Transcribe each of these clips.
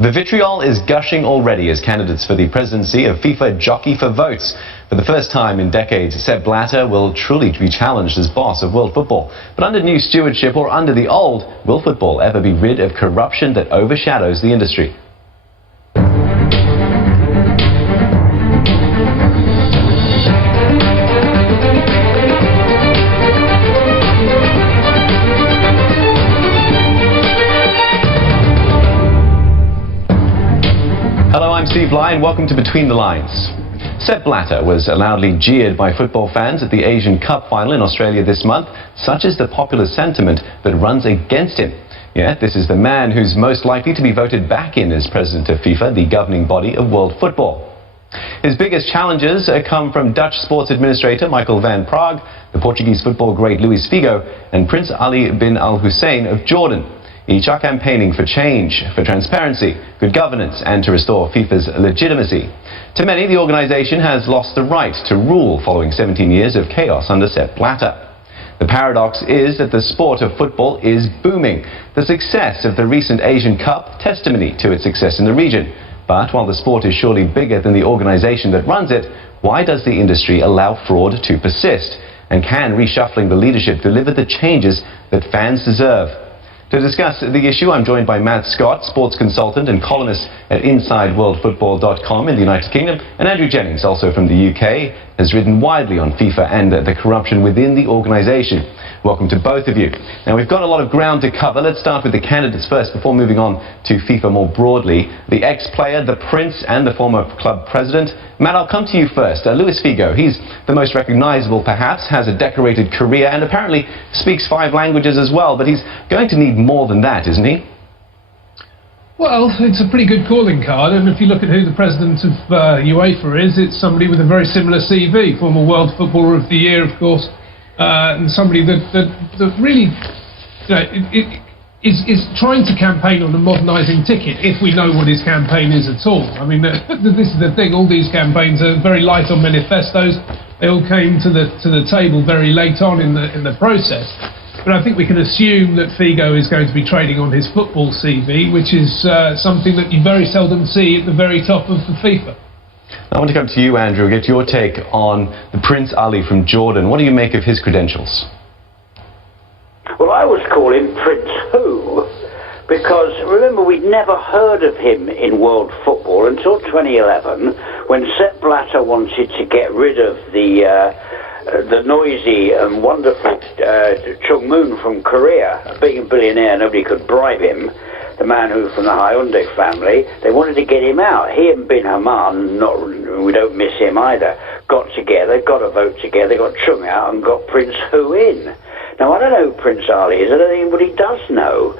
The vitriol is gushing already as candidates for the presidency of FIFA jockey for votes. For the first time in decades, Sepp Blatter will truly be challenged as boss of world football. But under new stewardship or under the old, will football ever be rid of corruption that overshadows the industry? Hello, I'm Steve Lai and welcome to Between the Lines. Sepp Blatter was loudly jeered by football fans at the Asian Cup final in Australia this month. Such is the popular sentiment that runs against him. Yet this is the man who's most likely to be voted back in as president of FIFA, the governing body of world football. His biggest challenges come from Dutch sports administrator Michael van Praag, the Portuguese football great Luis Figo, and Prince Ali bin Al Hussein of Jordan. Each are campaigning for change, for transparency, good governance, and to restore FIFA's legitimacy. To many, the organisation has lost the right to rule following 17 years of chaos under Sepp Blatter. The paradox is that the sport of football is booming. The success of the recent Asian Cup, testimony to its success in the region. But while the sport is surely bigger than the organisation that runs it, why does the industry allow fraud to persist? And can reshuffling the leadership deliver the changes that fans deserve? To discuss the issue, I'm joined by Matt Scott, sports consultant and columnist at InsideWorldFootball.com in the United Kingdom, and Andrew Jennings, also from the UK, has written widely on FIFA and the corruption within the organisation. Welcome to both of you. Now, we've got a lot of ground to cover. Let's start with the candidates first before moving on to FIFA more broadly. The ex-player, the Prince, and the former club president. Matt, I'll come to you first. Luis Figo, he's the most recognisable perhaps, has a decorated career and apparently speaks 5 languages as well, but he's going to need more than that, isn't he? Well, it's a pretty good calling card, and if you look at who the president of UEFA is, it's somebody with a very similar CV, former World Footballer of the Year, of course, and somebody that really, you know, is trying to campaign on a modernising ticket, if we know what his campaign is at all. I mean, this is the thing, all these campaigns are very light on manifestos. They all came to the table very late on in the process. But I think we can assume that Figo is going to be trading on his football CV, which is something that you very seldom see at the very top of the FIFA. I want to come to you, Andrew, get your take on the Prince Ali from Jordan. What do you make of his credentials? Well, I always call him Prince Who, because remember, we'd never heard of him in world football until 2011, when Sepp Blatter wanted to get rid of the noisy and wonderful Chung Moon from Korea. Being a billionaire, nobody could bribe him. The man who from the Hyundai family, they wanted to get him out. He and Bin Haman, we don't miss him either, got together, got a vote together, got Chung out and got Prince Who in. Now, I don't know who Prince Ali is. I don't think anybody does know.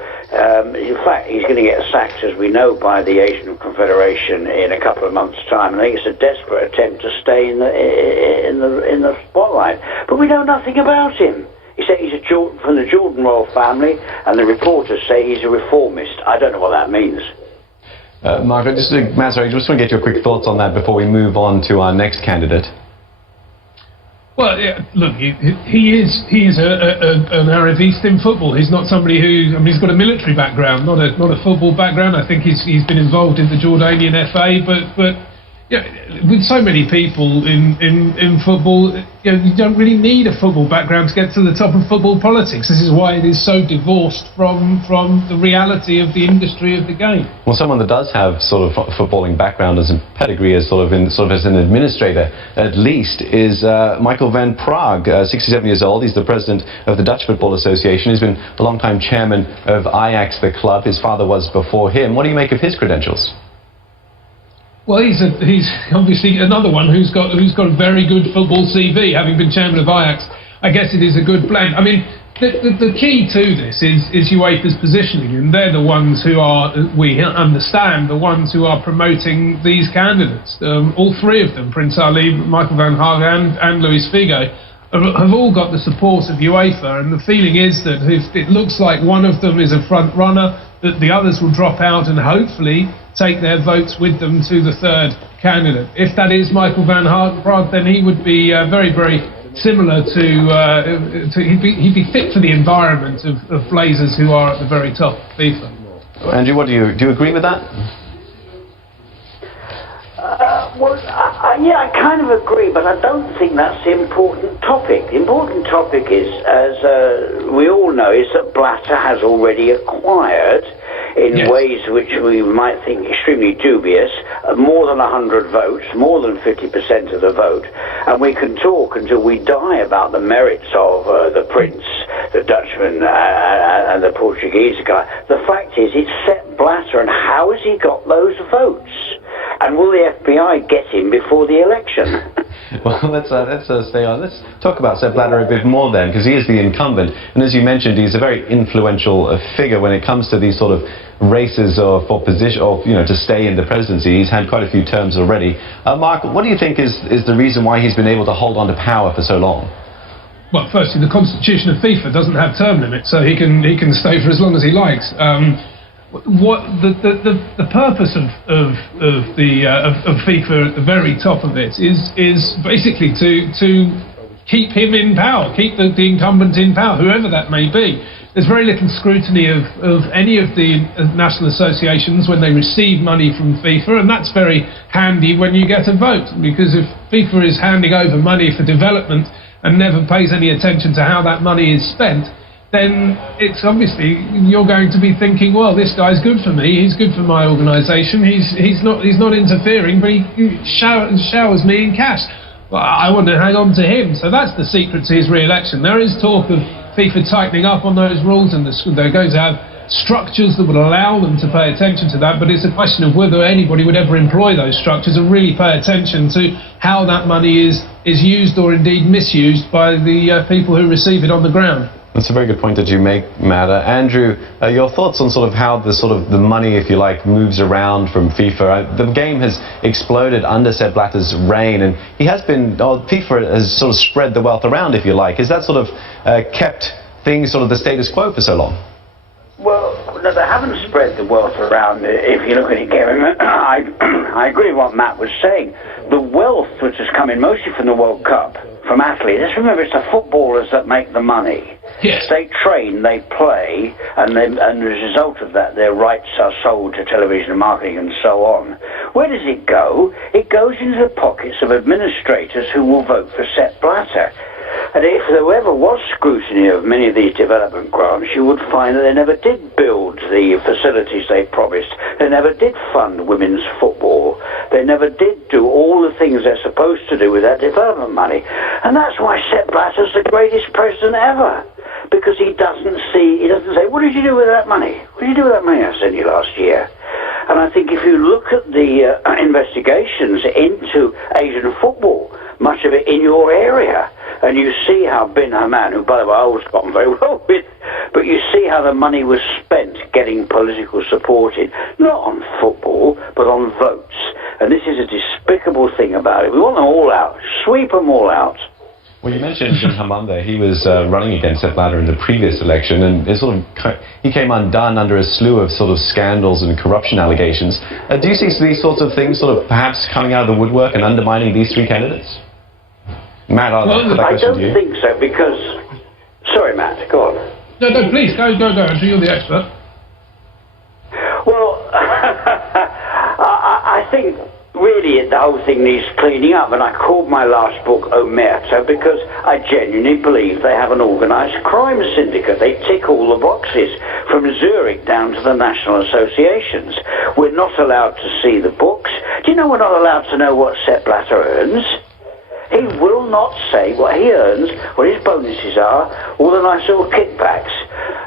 In fact, he's going to get sacked, as we know, by the Asian Confederation in a couple of months' time. And I think it's a desperate attempt to stay in the spotlight. But we know nothing about him. He said he's from the Jordan royal family, and the reporters say he's a reformist. I don't know what that means. Margaret, Matt, sorry, I just want to get your quick thoughts on that before we move on to our next candidate. Well, yeah, look, he is an Arabist in football. He's not somebody who, I mean, he's got a military background, not a football background. I think he's been involved in the Jordanian FA, but yeah, with so many people in football, you know, you don't really need a football background to get to the top of football politics. This is why it is so divorced from the reality of the industry of the game. Well, someone that does have sort of footballing background as a pedigree as sort of as an administrator, at least, is Michael van Praag, 67 years old. He's the president of the Dutch Football Association. He's been a long-time chairman of Ajax, the club. His father was before him. What do you make of his credentials? Well, he's obviously another one who's got a very good football CV, having been chairman of Ajax. I guess it is a good blend. I mean, the key to this is UEFA's positioning, and they're the ones who are, we understand, the ones who are promoting these candidates. All 3 of them, Prince Ali, Michael van Praag and Luis Figo, have all got the support of UEFA, and the feeling is that if it looks like one of them is a front runner, that the others will drop out and hopefully take their votes with them to the 3rd candidate. If that is Michael van Praag, then he would be very, very similar to he'd be fit for the environment of Blazers who are at the very top of FIFA. Andrew, what do you agree with that? Yeah, I kind of agree, but I don't think that's the important topic. The important topic is, as we all know, is that Blatter has already acquired, in ways which we might think extremely dubious, more than 100 votes, more than 50% of the vote, and we can talk until we die about the merits of the Prince, the Dutchman, and the Portuguese guy. The fact is, it's Sepp Blatter, and how has he got those votes? And will the FBI get him before the election? Well, let's stay on. Let's talk about Sepp Blatter a bit more then, because he is the incumbent, and as you mentioned, he's a very influential figure when it comes to these sort of races for position, or to stay in the presidency. He's had quite a few terms already. Mark, what do you think is the reason why he's been able to hold on to power for so long? Well, firstly, the constitution of FIFA doesn't have term limits, so he can stay for as long as he likes. What the purpose of FIFA at the very top of it is basically to keep him in power, keep the incumbent in power, whoever that may be. There's very little scrutiny of any of the national associations when they receive money from FIFA, and that's very handy when you get a vote, because if FIFA is handing over money for development and never pays any attention to how that money is spent, then it's obviously you're going to be thinking, well, this guy's good for me, he's good for my organisation, he's not interfering, but he showers me in cash. Well, I want to hang on to him. So that's the secret to his re-election. There is talk of FIFA tightening up on those rules, and they're going to have structures that would allow them to pay attention to that, but it's a question of whether anybody would ever employ those structures and really pay attention to how that money is used or indeed misused by the people who receive it on the ground. That's a very good point that you make, Matt. Andrew, your thoughts on sort of how the money, if you like, moves around from FIFA? The game has exploded under Sepp Blatter's reign, and he has been, FIFA has sort of spread the wealth around, if you like. Has that sort of kept things sort of the status quo for so long? Well, no, they haven't spread the wealth around, if you look at it, Kevin. I agree with what Matt was saying. The wealth which has come in mostly from the World Cup, from athletes. Let's remember, it's the footballers that make the money. Yes. They train, they play, and as a result of that, their rights are sold to television marketing and so on. Where does it go? It goes into the pockets of administrators who will vote for Sepp Blatter. And if there ever was scrutiny of many of these development grants, you would find that they never did build the facilities they promised. They never did fund women's football. They never did do all the things they're supposed to do with that development money. And that's why Sepp Blatter's the greatest president ever. Because he doesn't say, what did you do with that money? What did you do with that money I sent you last year? And I think if you look at the investigations into Asian football, much of it in your area, and you see how Bin Haman, who by the way I always got on very well with, but you see how the money was spent getting political support in, not on football, but on votes. And this is a despicable thing about it. We want them all out. Sweep them all out. Well, you mentioned Bin Haman there. He was running against Sepp Blatter in the previous election, and he came undone under a slew of sort of scandals and corruption allegations. Do you see these sorts of things sort of perhaps coming out of the woodwork and undermining these three candidates? Matt, I don't think so, because... Sorry, Matt, go on. No, please, go, Andrew, you're the expert. Well, I think really the whole thing needs cleaning up, and I called my last book Omerta because I genuinely believe they have an organised crime syndicate. They tick all the boxes, from Zurich down to the national associations. We're not allowed to see the books. Do you know we're not allowed to know what Sepp Blatter earns? He will not say what he earns, what his bonuses are, all the nice little kickbacks.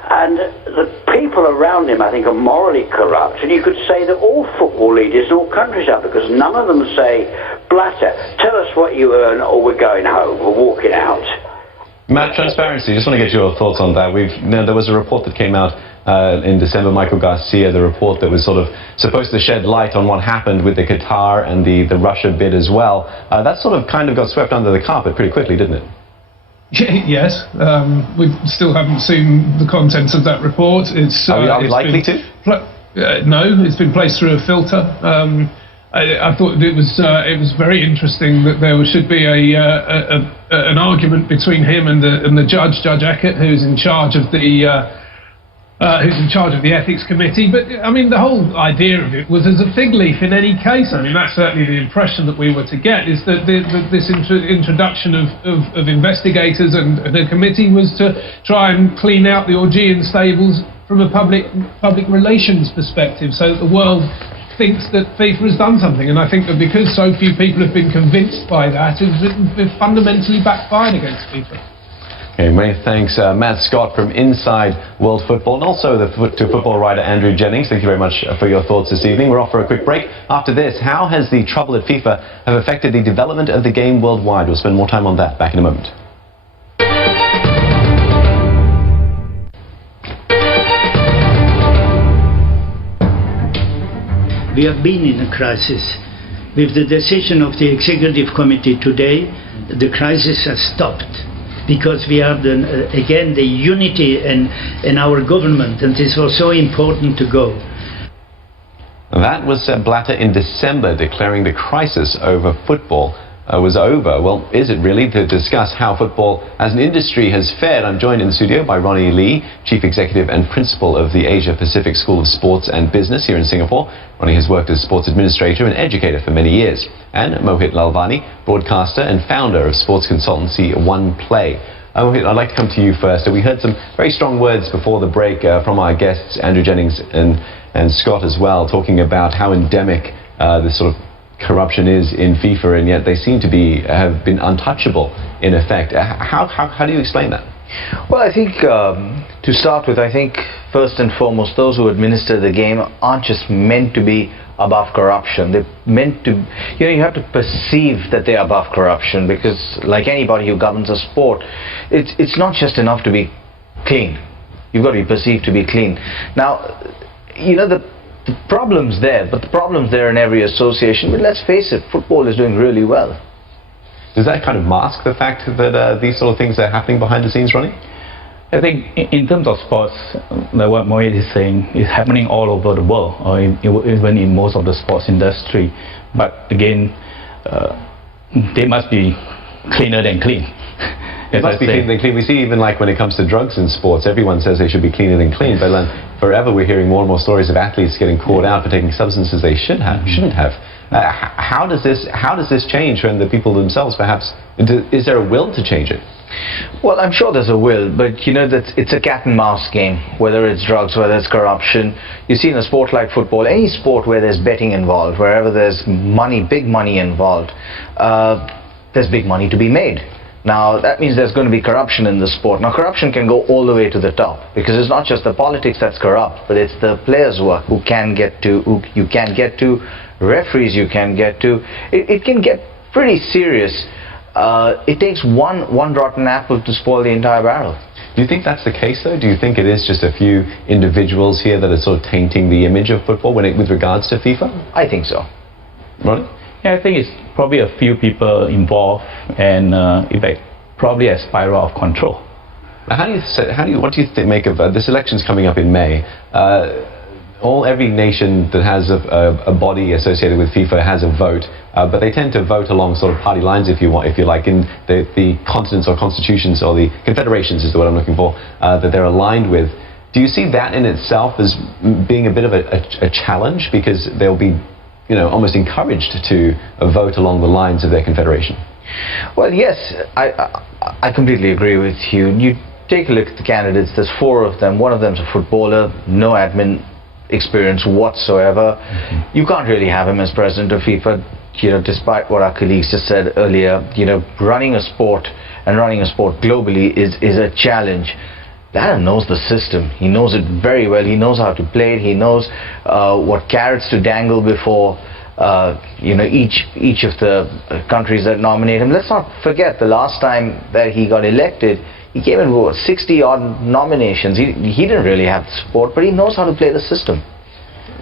And the people around him, I think, are morally corrupt. And you could say that all football leaders in all countries are, because none of them say, Blatter, tell us what you earn or we're going home, we're walking out. Matt, transparency, just want to get your thoughts on that. There was a report that came out in December, Michael Garcia, the report that was sort of supposed to shed light on what happened with the Qatar and the Russia bid as well. That sort of kind of got swept under the carpet pretty quickly, didn't it? Yes, we still haven't seen the contents of that report. Are we likely to? No, it's been placed through a filter. I thought it was very interesting that there should be an argument between him and the judge, Judge Eckert, who's in charge of the who's in charge of the ethics committee. But I mean, the whole idea of it was as a fig leaf in any case. I mean, that's certainly the impression that we were to get, is that this introduction of investigators and a committee was to try and clean out the Augean stables from a public relations perspective, so that the world thinks that FIFA has done something. And I think that because so few people have been convinced by that, it's fundamentally backfired against FIFA. Okay, many thanks, Matt Scott from Inside World Football, and also to football writer Andrew Jennings. Thank you very much for your thoughts this evening. We're off for a quick break. After this, how has the trouble at FIFA have affected the development of the game worldwide? We'll spend more time on that back in a moment. We have been in a crisis. With the decision of the Executive Committee today, the crisis has stopped, because we have again the unity in our government, and this was so important to go. That was Sepp Blatter in December declaring the crisis over football was over. Well, is it really? To discuss how football as an industry has fared, I'm joined in the studio by Ronnie Lee, Chief Executive and Principal of the Asia Pacific School of Sports and Business here in Singapore. Ronnie has worked as sports administrator and educator for many years. And Mohit Lalvani, broadcaster and founder of sports consultancy One Play. Mohit, I'd like to come to you first. We heard some very strong words before the break from our guests, Andrew Jennings and Scott as well, talking about how endemic this sort of corruption is in FIFA, and yet they seem to have been untouchable in effect. How do you explain that? Well, I think to start with, I think first and foremost, those who administer the game aren't just meant to be above corruption. They're meant to, you have to perceive that they're above corruption, because like anybody who governs a sport, it's not just enough to be clean. You've got to be perceived to be clean. Now, the problem's there, but the problem's there in every association. But let's face it, football is doing really well. Does that kind of mask the fact that these sort of things are happening behind the scenes, Ronnie? I think in terms of sports, like what Mohit is saying, is happening all over the world, or even in most of the sports industry. But again, they must be cleaner than clean. It must be cleaner than clean. We see even like when it comes to drugs in sports, everyone says they should be cleaner than clean, but forever we're hearing more and more stories of athletes getting caught out for taking substances they shouldn't have. How does this change when the people themselves, perhaps, is there a will to change it? Well, I'm sure there's a will, but that it's a cat and mouse game, whether it's drugs, whether it's corruption. You see in a sport like football, any sport where there's betting involved, wherever there's money, big money involved, there's big money to be made. Now, that means there's going to be corruption in the sport. Now, corruption can go all the way to the top, because it's not just the politics that's corrupt, but it's the players who you can get to, referees you can get to. It can get pretty serious. It takes one rotten apple to spoil the entire barrel. Do you think that's the case, though? Do you think it is just a few individuals here that are sort of tainting the image of football with regards to FIFA? I think so. Ronnie? Yeah, I think it's probably a few people involved, and in fact, probably a spiral of control. What do you make of this election's coming up in May? Every nation that has a body associated with FIFA has a vote, but they tend to vote along sort of party lines, if you like, in the continents or constitutions, or the confederations is the word I'm looking for, that they're aligned with. Do you see that in itself as being a bit of a challenge, because they'll be almost encouraged to vote along the lines of their confederation? Well, yes, I completely agree with you. You take a look at the candidates, there's 4 of them. One of them's a footballer, no admin experience whatsoever. You can't really have him as president of FIFA, despite what our colleagues just said earlier. Running a sport and running a sport globally is a challenge. Blatter knows the system. He knows it very well. He knows how to play it. He knows what carrots to dangle before each of the countries that nominate him. Let's not forget the last time that he got elected, he came in with 60-odd nominations. He didn't really have the support, but he knows how to play the system.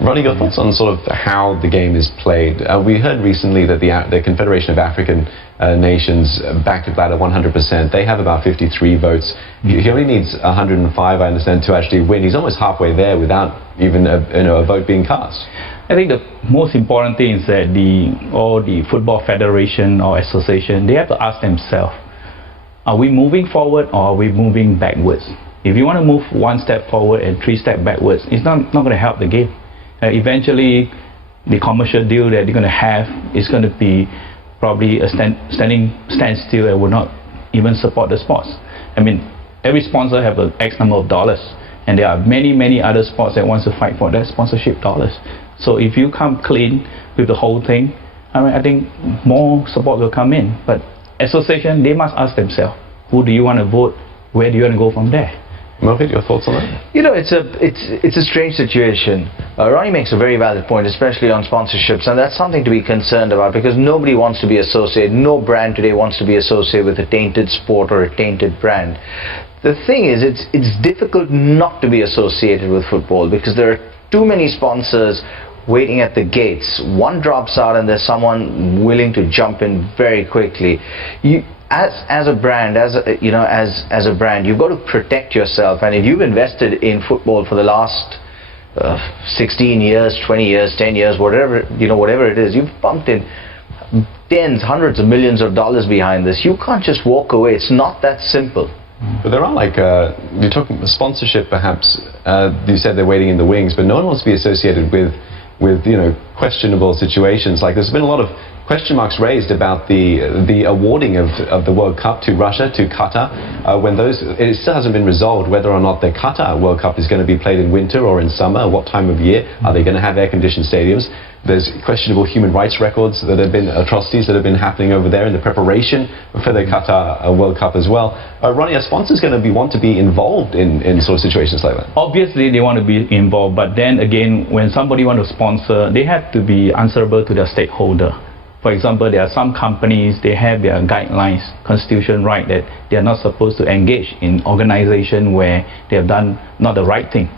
Ronnie, your thoughts on sort of how the game is played? We heard recently that the Confederation of African Nations backed Blatter 100%. They have about 53 votes. He only needs 105, I understand, to actually win. He's almost halfway there without even a vote being cast. I think the most important thing is that all the football federation or association, they have to ask themselves, are we moving forward or are we moving backwards? If you want to move one step forward and 3 steps backwards, it's not going to help the game. Eventually, the commercial deal that you're going to have is going to be probably a standstill and will not even support the sports. I mean, every sponsor have an X number of dollars, and there are many other sports that wants to fight for that sponsorship dollars. So if you come clean with the whole thing, I think more support will come in. But association, they must ask themselves, who do you want to vote? Where do you want to go from there? Mohit, your thoughts on that? You know, it's a strange situation. Ronnie makes a very valid point, especially on sponsorships, and that's something to be concerned about, because nobody wants to be associated, no brand today wants to be associated with a tainted sport or a tainted brand. The thing is, it's difficult not to be associated with football, because there are too many sponsors waiting at the gates. One drops out and there's someone willing to jump in very quickly. As a brand, as a brand, you've got to protect yourself. And if you've invested in football for the last 16 years, 20 years, 10 years, whatever it is, you've pumped in tens, hundreds of millions of dollars behind this. You can't just walk away. It's not that simple. But there are, like, you're talking sponsorship, perhaps. You said they're waiting in the wings, but no one wants to be associated with questionable situations. Like, there's been a lot of question marks raised about the awarding of the World Cup to Russia, to Qatar, when it still hasn't been resolved whether or not the Qatar World Cup is going to be played in winter or in summer, what time of year, are they going to have air-conditioned stadiums? There's questionable human rights records that have been, atrocities that have been happening over there in the preparation for the Qatar World Cup as well. Ronnie, are sponsors going to want to be involved in sort of situations like that? Obviously, they want to be involved, but then again, when somebody wants to sponsor, they have to be answerable to their stakeholder. For example, there are some companies, they have their guidelines, constitution right, that they are not supposed to engage in organization where they have done not the right thing.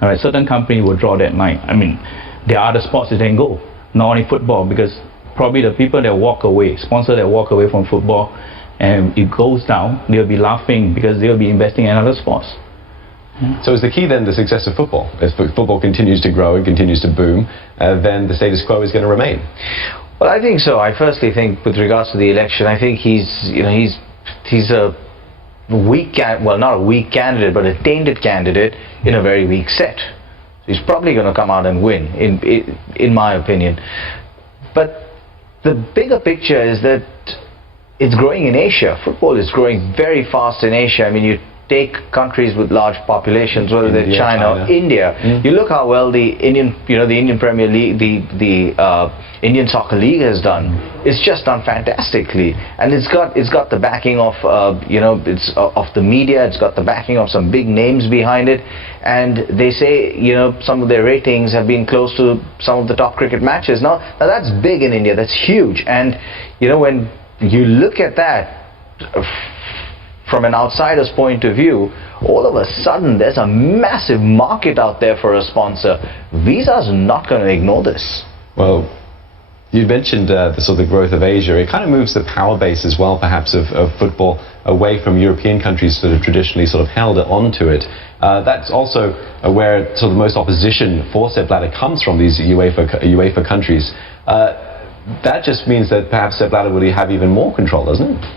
All right, certain companies will draw that line. I mean, there are other sports that then go, not only football, because probably the people that walk away, sponsors that walk away from football, and it goes down, they'll be laughing because they'll be investing in other sports. So is the key then the success of football? If football continues to grow and continues to boom, then the status quo is going to remain? Well, I think so. I firstly think, with regards to the election, I think he's a weak, well, not a weak candidate, but a tainted candidate in a very weak set. He's probably going to come out and win, in my opinion. But the bigger picture is that it's growing in Asia. Football is growing very fast in Asia. I mean, you take countries with large populations, whether they're China or India. You look how well the Indian Premier League, the Indian Soccer League has done. It's just done fantastically, and it's got the backing of of the media. It's got the backing of some big names behind it, and they say some of their ratings have been close to some of the top cricket matches. Now that's big in India. That's huge, and when you look at that from an outsider's point of view, all of a sudden there's a massive market out there for a sponsor. Visa's not going to ignore this. Well, you mentioned the sort of growth of Asia. It kind of moves the power base as well, perhaps, of football away from European countries that have traditionally sort of held onto it. That's also where sort of the most opposition for Sepp Blatter comes from, these UEFA countries. That just means that perhaps Sepp Blatter will have even more control, doesn't it?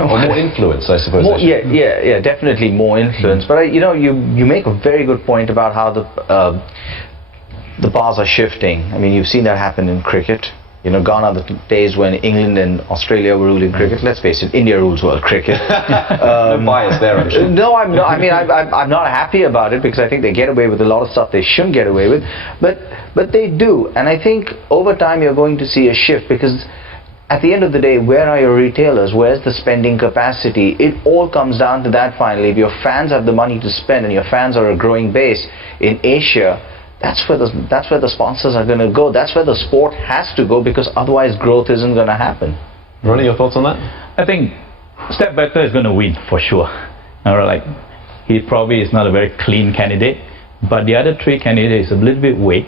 Or more influence, I suppose. Yeah, definitely more influence. But you make a very good point about how the bars are shifting. I mean, you've seen that happen in cricket. Gone are the days when England and Australia were ruling cricket. Let's face it, India rules world cricket. No bias there, I'm sure. No, I'm not. I mean, I'm not happy about it, because I think they get away with a lot of stuff they shouldn't get away with. But they do, and I think over time you're going to see a shift, because at the end of the day, where are your retailers? Where's the spending capacity? It all comes down to that finally. If your fans have the money to spend and your fans are a growing base in Asia, that's where the sponsors are going to go. That's where the sport has to go, because otherwise growth isn't going to happen. Ronnie, your thoughts on that? I think Sepp Blatter is going to win for sure. He probably is not a very clean candidate, but the other three candidates are a little bit weak.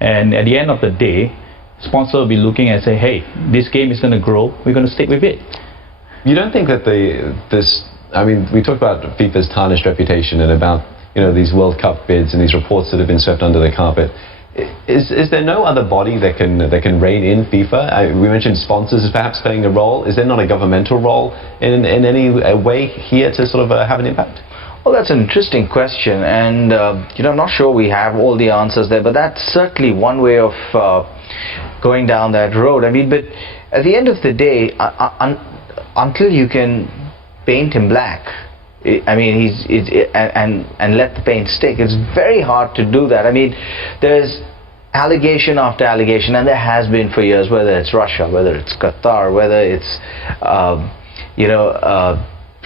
And at the end of the day, sponsor will be looking and say, hey, this game is going to grow, we're going to stick with it. You don't think that I mean, we talked about FIFA's tarnished reputation and about these World Cup bids and these reports that have been swept under the carpet. Is there no other body that can rein in FIFA? We mentioned sponsors as perhaps playing a role. Is there not a governmental role in any way here to sort of have an impact? Well, that's an interesting question, and you know, I'm not sure we have all the answers there, but that's certainly one way of going down that road. I mean, but at the end of the day, until you can paint him black, I mean, and let the paint stick, it's very hard to do that. I mean, there's allegation after allegation, and there has been for years, whether it's Russia, whether it's Qatar, whether it's you know,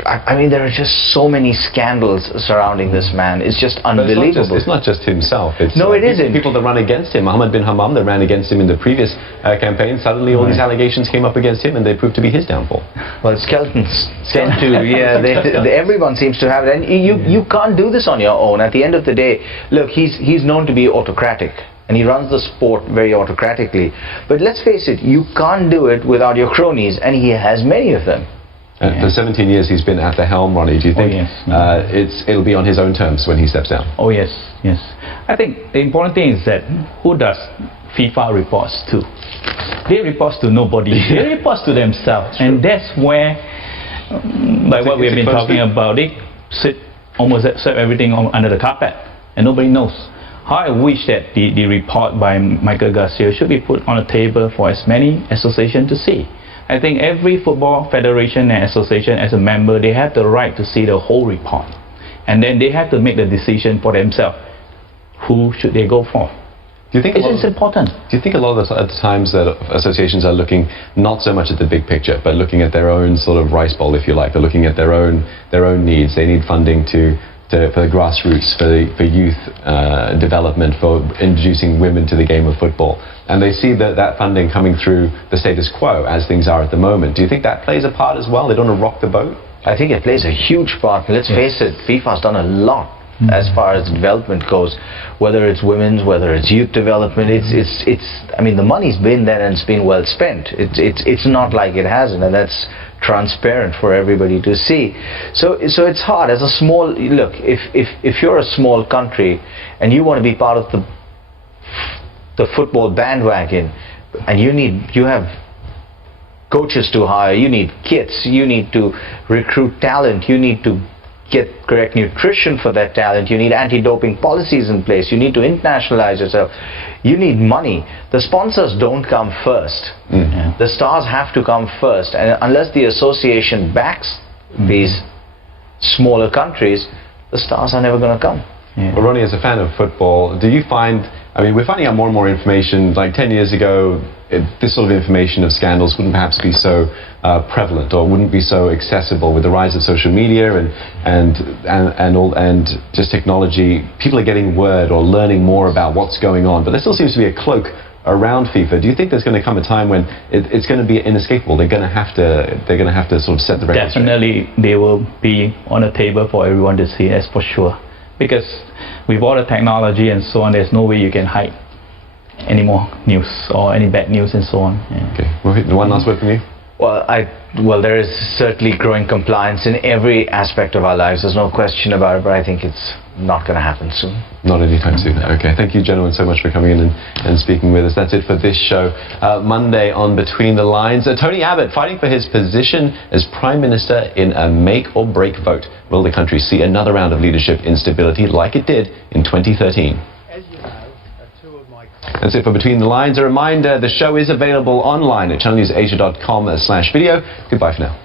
I mean, there are just so many scandals surrounding this man. It's just unbelievable. It's not just himself. It's, no, it isn't. People that run against him. Mohammed bin Hammam, that ran against him in the previous campaign, suddenly all these allegations came up against him, and they proved to be his downfall. Well, skeletons tend to, yeah, everyone seems to have it. And you can't do this on your own. At the end of the day, look, he's known to be autocratic, and he runs the sport very autocratically. But let's face it, you can't do it without your cronies, and he has many of them. For 17 years he's been at the helm, Ronnie. Do you think it'll be on his own terms when he steps down? Oh yes, yes. I think the important thing is that who does FIFA reports to? They report to nobody. They report to themselves, and that's where, like what we've been talking about, they sit almost everything under the carpet, and nobody knows. How I wish that the report by Michael Garcia should be put on a table for as many associations to see. I think every football federation and association as a member, they have the right to see the whole report. And then they have to make the decision for themselves. Who should they go for? Do you think it's important. Do you think a lot of the times that associations are looking not so much at the big picture, but looking at their own sort of rice bowl, if you like? They're looking at their own needs. They need funding for the grassroots, for youth development, for introducing women to the game of football. And they see that funding coming through the status quo as things are at the moment. Do you think that plays a part as well? They don't want to rock the boat? I think it plays a huge part. Let's face it, FIFA's done a lot as far as development goes, whether it's women's, whether it's youth development. I mean, the money's been there and it's been well spent. It's not like it hasn't, and that's transparent for everybody to see. So it's hard as a small look. If you're a small country and you want to be part of the football bandwagon, and you have coaches to hire, you need kits, you need to recruit talent, you need to get correct nutrition for that talent, you need anti-doping policies in place, you need to internationalize yourself, you need money. The sponsors don't come first. The stars have to come first, and unless the association backs these smaller countries, the stars are never going to come. Well, Ronnie, as a fan of football, do you find, I mean, we're finding out more and more information. Like 10 years ago, this sort of information of scandals wouldn't perhaps be so prevalent, or wouldn't be so accessible. With the rise of social media and just technology, people are getting word or learning more about what's going on. But there still seems to be a cloak around FIFA. Do you think there's going to come a time when it's going to be inescapable? They're going to have to sort of set the record straight? Definitely, they will be on the table for everyone to see, that's for sure. Because with all the technology and so on, there's no way you can hide any more news or any bad news and so on. Okay. Well, one last word from you. Well, there is certainly growing compliance in every aspect of our lives. There's no question about it, but I think it's not going to happen soon. Not anytime soon. Okay. Thank you, gentlemen, so much for coming in and speaking with us. That's it for this show. Monday on Between the Lines. Tony Abbott fighting for his position as Prime Minister in a make-or-break vote. Will the country see another round of leadership instability like it did in 2013? That's it for Between the Lines. A reminder, the show is available online at channelnewsasia.com/video. Goodbye for now.